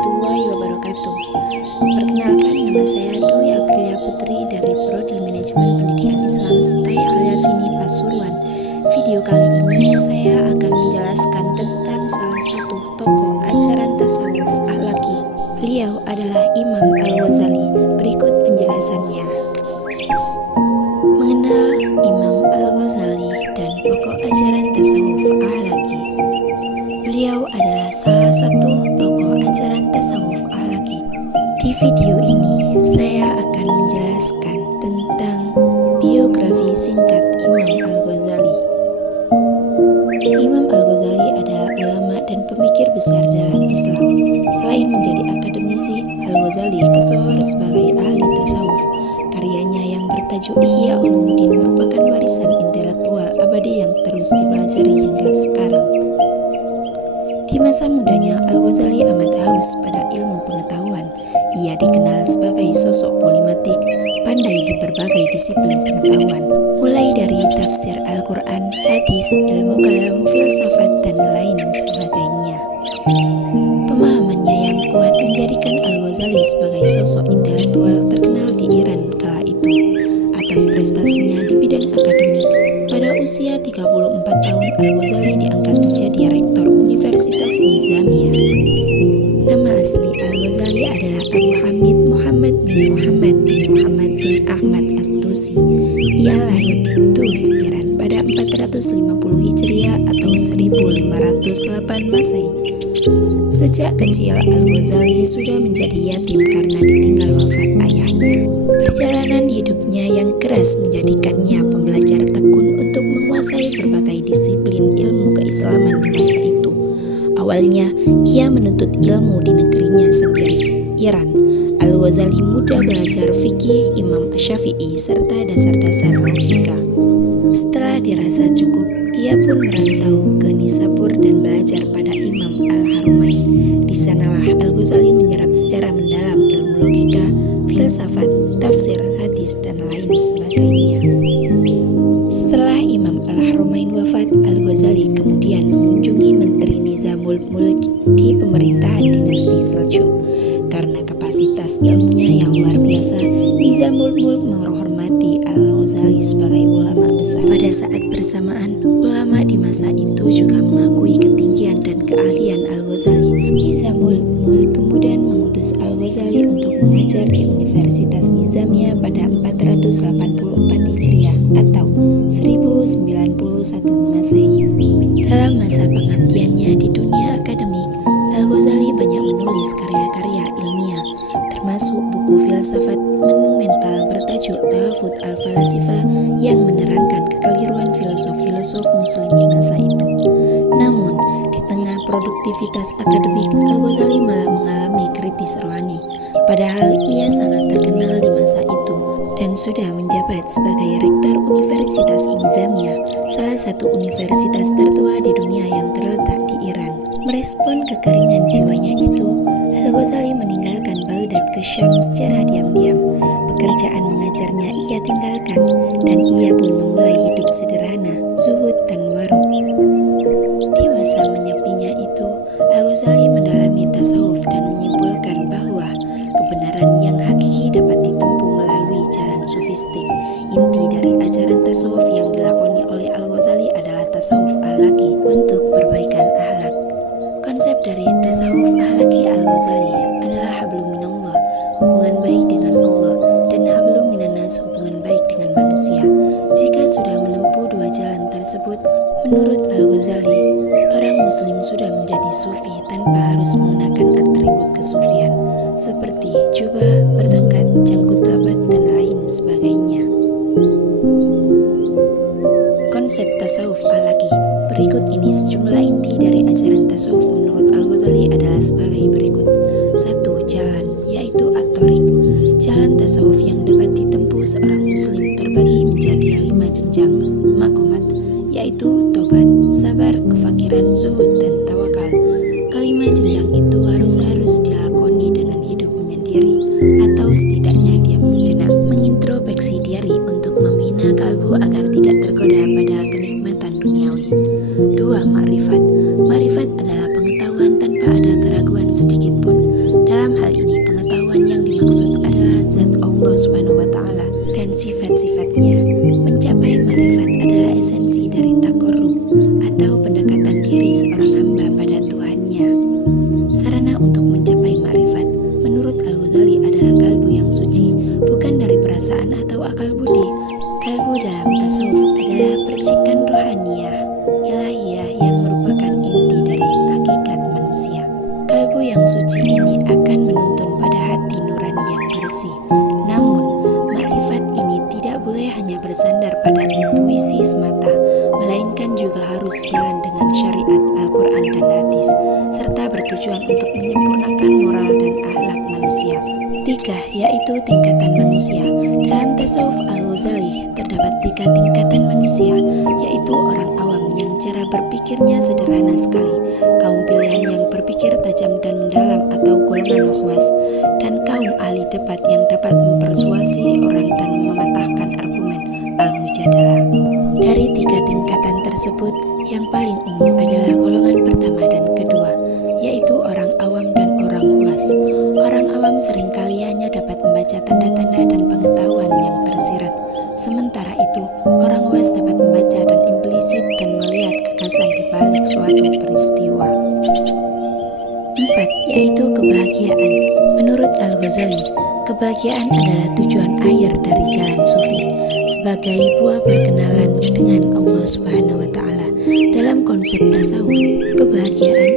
warahmatullahi wabarakatuh. Perkenalkan, nama saya Dwi Aprilia Putri dari Prodi Manajemen Pendidikan Islam STAI Al-Yasini Pasuruan. Video kali ini saya akan menjelaskan tentang salah satu tokoh ajaran tasawuf akhlaki. Beliau adalah Imam Al-Ghazali. Berikut penjelasannya. Mengenal Imam Al-Ghazali dan pokok ajaran tasawuf akhlaki. Beliau adalah salah satu tokoh ajaran tasawuf akhlaki. Di video ini saya akan menjelaskan tentang biografi singkat Imam Al-Ghazali. Imam Al-Ghazali adalah ulama dan pemikir besar dalam Islam. Selain menjadi akademisi, Al-Ghazali kesohor sebagai ahli tasawuf. Karyanya yang bertajuk Ihya Ulumuddin merupakan warisan intelektual abadi yang terus dipelajari hingga sekarang. Di masa mudanya, Al-Ghazali amat haus pada ilmu pengetahuan. Ia dikenal sebagai sosok polimatik, pandai di berbagai disiplin pengetahuan, mulai dari tafsir Al-Quran, hadis, ilmu kalam, filsafat, dan lain sebagainya. Pemahamannya yang kuat menjadikan Al-Ghazali sebagai sosok intelektual terkenal di Iran kala itu. Atas prestasinya di bidang akademik, pada usia 34 tahun Al-Ghazali diangkat menjadi rektor Universitas Nizamiyah. Nama asli Al-Ghazali adalah Abu Hamid Muhammad bin Muhammad bin Muhammad bin Ahmad At-Tusi. Ia lahir di Tus, Iran pada 450 Hijriah atau 1508 Masehi. Sejak kecil Al-Ghazali sudah menjadi yatim karena ditinggal wafat ayahnya. Perjalanan hidupnya yang keras menjadikannya pembelajar tekun untuk menguasai berbagai disiplin ilmu keislaman di masa itu. Awalnya, ia menuntut ilmu di negerinya sendiri, Iran. Al-Ghazali muda belajar fikih Imam Syafi'i serta dasar-dasar logika. Setelah dirasa cukup, ia pun merantau ke Nisapur dan belajar pada Imam Al-Harumain. Di sanalah Al-Ghazali menyerap secara mendalam ilmu logika, filsafat, tafsir, hadis, dan lain sebagainya. Setelah Imam Al-Harumain wafat, Al-Ghazali kemudian mengunjungi Menteri Nizamul Mulk di pemerintahan dinasti Seljuk. Karena kapasitas ilmunya yang luar biasa, Nizamul Mulk menghormati Al-Ghazali sebagai ulama besar. Pada saat bersamaan, ulama di masa itu juga mengakui ketinggian dan keahlian Al-Ghazali. Nizamul Mulk kemudian mengutus Al-Ghazali untuk mengajar di Universitas Nizamiyah pada 484 Hijriah atau 1091 Masehi. Dalam masa pengabdiannya di dunia akademik, Al-Ghazali banyak menulis karya-karya ilmiah, termasuk buku filsafat monumental bertajuk Tahafut Al-Falasifah yang menerangkan kekeliruan filosof-filosof muslim di masa itu. Namun, di tengah produktivitas akademik, Al-Ghazali malah mengalami kritis rohani. Padahal ia sangat terkenal di masa itu dan sudah menjabat sebagai rektor Universitas Nizamiyah, salah satu universitas tertua di dunia yang terletak di Iran. Merespon kekeringan jiwanya itu, Al-Ghazali meninggalkan Baghdad ke Syam secara diam-diam. Pekerjaan mengajarnya ia tinggalkan, dan ia pun memulai hidup sederhana, zuhud dan warok. Di masa menyepinya itu, Al-Ghazali mendalami tasawuf dan menyimpulkan bahwa kebenaran yang hakiki dapat ditempuh melalui jalan sufistik. Inti dari ajaran tasawuf yang dilakoni oleh Al-Ghazali adalah tasawuf akhlaki untuk perbaikan akhlak. Konsep dari tasawuf akhlaki Al-Ghazali adalah hablum minallah, hubungan baik dengan Allah, dan hablum minannas, hubungan baik dengan manusia. Jika sudah menempuh dua jalan tersebut, menurut Al-Ghazali, seorang muslim sudah menjadi sufi tanpa harus mengenakan atribut kesufian seperti jubah, bertongkat, jangkut labat, dan lain sebagainya. Konsep tasawuf akhlaki. Berikut ini sejumlah inti dari ajaran tasawuf menurut Al-Ghazali adalah sebagai berikut. 1. Jalan, yaitu at-thoriq. Jalan tasawuf yang dapat ditempuh seorang muslim terbagi menjadi 5 jenjang maqamat, yaitu tobat, sabar, kefakiran, zuhud, dan tawakal. Kelima jenjang itu harus dilakoni dengan hidup menyendiri atau setidaknya diam sejenak, mengintrospeksi diri untuk membina kalbu agar tidak tergoda pada kenikmatan duniawi. 2. Ma'rifat. Ma'rifat adalah estetis, serta bertujuan untuk menyempurnakan moral dan akhlak manusia. 3. Yaitu tingkatan manusia. Dalam tasawuf Al-Ghazali terdapat 3 tingkatan manusia, yaitu orang awam yang cara berpikirnya sederhana sekali, kaum pilihan yang berpikir tajam dan mendalam atau golongan khawas, dan kaum ahli debat yang dapat mempersuasi orang dan mematahkan argumen al-mujadalah. Dari 3 tingkatan tersebut, yang paling umum adalah golongan pertama dan kedua, yaitu orang awam dan orang khawas. Orang awam seringkali hanya dapat membaca tanda-tanda dan pengetahuan yang tersirat. Sementara itu, orang khawas dapat membaca dan implisit dan melihat gagasan di balik suatu peristiwa. 4. Yaitu kebahagiaan. Menurut Al-Ghazali, kebahagiaan adalah tujuan akhir dari jalan sufi, sebagai buah perkenalan dengan Allah Subhanahu wa Ta'ala. Dalam konsep tasawuf, kebahagiaan